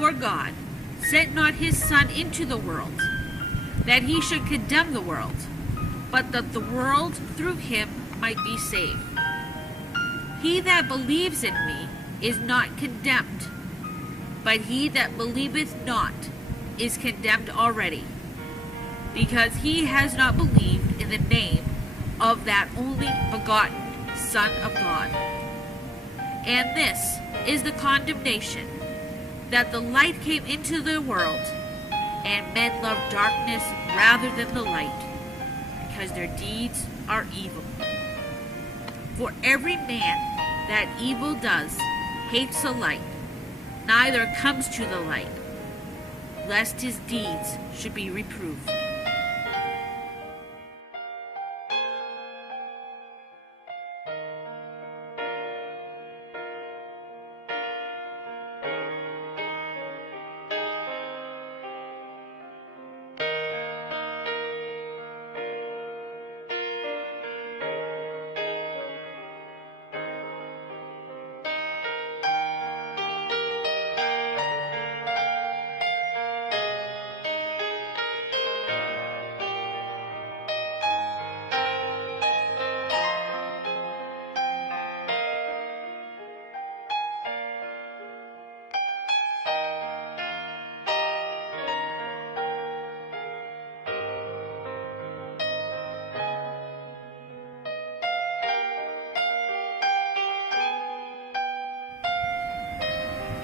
your God sent not his Son into the world, that he should condemn the world, but that the world through him might be saved. He that believes in me is not condemned, but he that believeth not is condemned already, because he has not believed in the name of that only begotten Son of God. And this is the condemnation, that the light came into the world, and men loved darkness rather than the light, because their deeds are evil. For every man that evil does hates the light, neither comes to the light, lest his deeds should be reproved.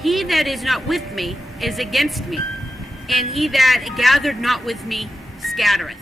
He that is not with me is against me, and he that gathered not with me scattereth.